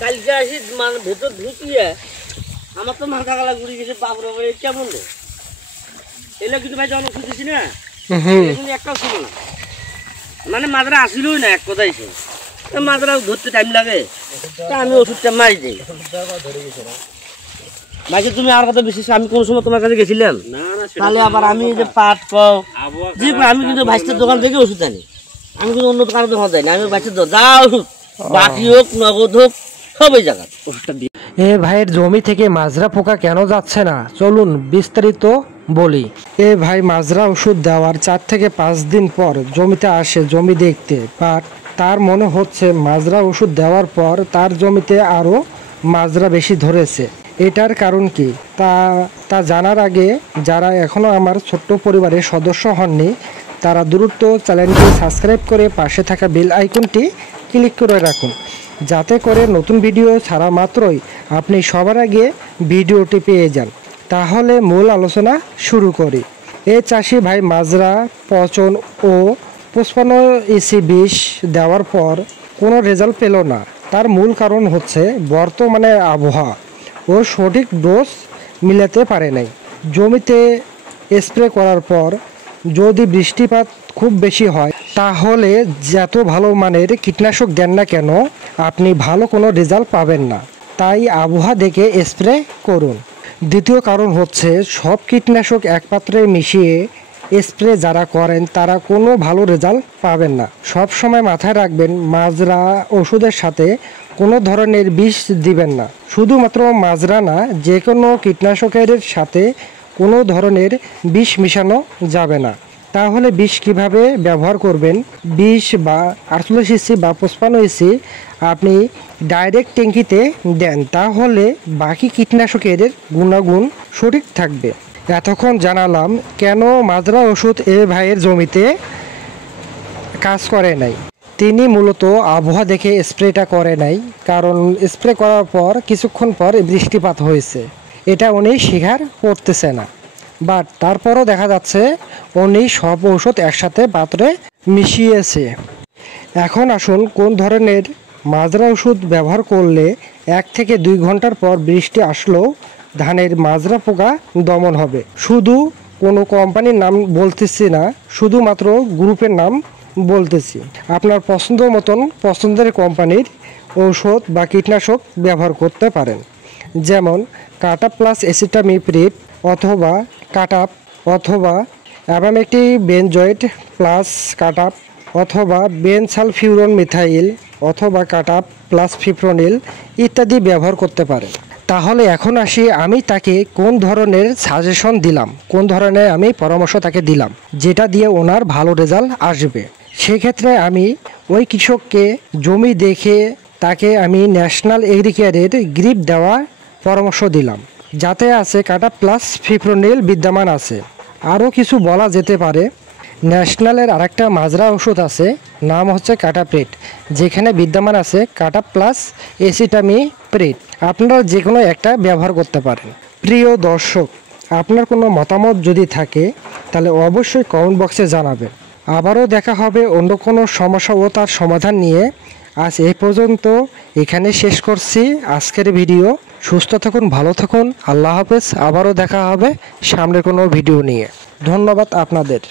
কালকে আসি মানে ভেতর ঢুকিয়ে আমার তো মাথা গালা ঘুরে গেছে বাবুর বাবু কেমন রে এলে কিন্তু ভাই যখন ওষুধ দিছি না কিন্তু একটাও ছিল না মানে মাদ্রা আসিলই না এক কথাই সে মাদ্রা ধরতে টাইম লাগে তা আমি ওষুধটা মারি দিই মাঝে তুমি আর কথা বেশি আমি কোন সময় তোমার কাছে গেছিলাম তাহলে আবার আমি যে পাট পাও যে আমি কিন্তু ভাইস্তের দোকান থেকে ওষুধ আনি আমি কিন্তু অন্য কারো দোকান যাই না আমি ভাইস্তের যা ওষুধ বাকি হোক নগদ হোক সবই জায়গা ওষুধটা দিয়ে এ ভাইয়ের জমি থেকে মাজরা পোকা কেন যাচ্ছে না চলুন বিস্তারিত বলি। এ ভাই মাজরা ওষুধ দেওয়ার 4 থেকে 5 দিন পর জমিতে আসে জমি দেখতে, বাট তার মনে হচ্ছে মাজরা ওষুধ দেওয়ার পর তার জমিতে আরও মাজরা বেশি ধরেছে। এটার কারণ কি তা জানার আগে যারা এখনও আমার ছোট্ট পরিবারের সদস্য হননি তারা দ্রুত চ্যানেলটি সাবস্ক্রাইব করে পাশে থাকা বেল আইকনটি ক্লিক করে রাখুন, যাতে করে নতুন ভিডিও ছাড়া মাত্রই আপনি সবার আগে ভিডিওটি পেয়ে যান। তাহলে মূল আলোচনা শুরু করি। এ চাষি ভাই মাজরা পচন ও 55 ইসি বিষ দেওয়ার পর কোনো রেজাল্ট পেল না। তার মূল কারণ হচ্ছে বর্তমানে আবহাওয়া ও সঠিক ডোজ মিলাতে পারে নাই। জমিতে স্প্রে করার পর যদি বৃষ্টিপাত খুব বেশি হয় তাহলে যত ভালো মানের কীটনাশক দেন না কেন আপনি ভালো কোনো রেজাল্ট পাবেন না। তাই আবহাওয়া দেখে স্প্রে করুন। দ্বিতীয় কারণ হচ্ছে সব কীটনাশক এক পাত্রে মিশিয়ে স্প্রে যারা করেন তারা কোনো ভালো রেজাল্ট পাবেন না। সব সময় মাথায় রাখবেন মাজরা ওষুধের সাথে কোনো ধরনের বিষ দিবেন না। শুধুমাত্র মাজরা না, যে কোনো কীটনাশকের সাথে কোনো ধরনের বিষ মিশানো যাবে না। তাহলে বিষ কিভাবে ব্যবহার করবেন? 20 বা 48 ইসি বা 55 ইসি আপনি ডাইরেক্ট ট্যাঙ্কিতে দেন, তাহলে বাকি কীটনাশকের গুণাগুণ সঠিক থাকবে। এতক্ষণ জানালাম কেন মাজরা ওষুধ এ ভাইয়ের জমিতে কাজ করে নাই। তিনি মূলত আবহাওয়া দেখে স্প্রেটা করে নাই, কারণ স্প্রে করার পর কিছুক্ষণ পর বৃষ্টিপাত হয়েছে, এটা উনি স্বীকার করতেছে না। বাট তারপরও দেখা যাচ্ছে উনি সব ওষুধ একসাথে পাত্রে মিশিয়েছে। এখন আসুন কোন ধরনের মাজরা ওষুধ ব্যবহার করলে 1 থেকে 2 ঘন্টার পর বৃষ্টি আসলেও ধানের মাজরা পোকা দমন হবে। শুধু কোনো কোম্পানির নাম বলতেছি না, শুধুমাত্র গ্রুপের নাম বলতেছি। আপনার পছন্দ মতন পছন্দের কোম্পানির ঔষধ বা কীটনাশক ব্যবহার করতে পারেন, যেমন কাটাপ প্লাস এসিটামিপ্রিড অথবা কাটাপ অথবা অ্যাবামেটি বেনজয়েড প্লাস কাটাপ অথবা বেনসালফিউরন মিথাইল অথবা কাটাপ প্লাস ফিপ্রোনিল ইত্যাদি ব্যবহার করতে পারেন। তাহলে এখন আসি আমি তাকে কোন ধরনের সাজেশন দিলাম, কোন ধরনের আমি পরামর্শ তাকে দিলাম যেটা দিয়ে ওনার ভালো রেজাল্ট আসবে। সেক্ষেত্রে আমি ওই কৃষককে জমি দেখে তাকে আমি ন্যাশনাল এগ্রিকেয়ারের গ্রিপ দেওয়ার পরামর্শ দিলাম, যাতে আছে কাটাপ প্লাস ফিপ্রোনিল বিদ্যমান আছে। আরও কিছু বলা যেতে পারে, ন্যাশনালের আরেকটা মাজরা ওষুধ আছে, নাম হচ্ছে কাটাপ্রেট, যেখানে বিদ্যমান আছে কাটাপ প্লাস এসিটামিপ্রিড। আপনারা যে কোনো একটা ব্যবহার করতে পারেন। প্রিয় দর্শক, আপনার কোনো মতামত যদি থাকে তাহলে অবশ্যই কমেন্ট বক্সে জানাবেন। আবারও দেখা হবে অন্য কোনো সমস্যা ও তার সমাধান নিয়ে। আজ এই পর্যন্ত এখানে শেষ করছি আজকের ভিডিও। সুস্থ থাকুন, ভালো থাকুন, আল্লাহ হাফেজ। আবারও দেখা হবে সামনে কোনো ভিডিও নিয়ে। ধন্যবাদ আপনাদের।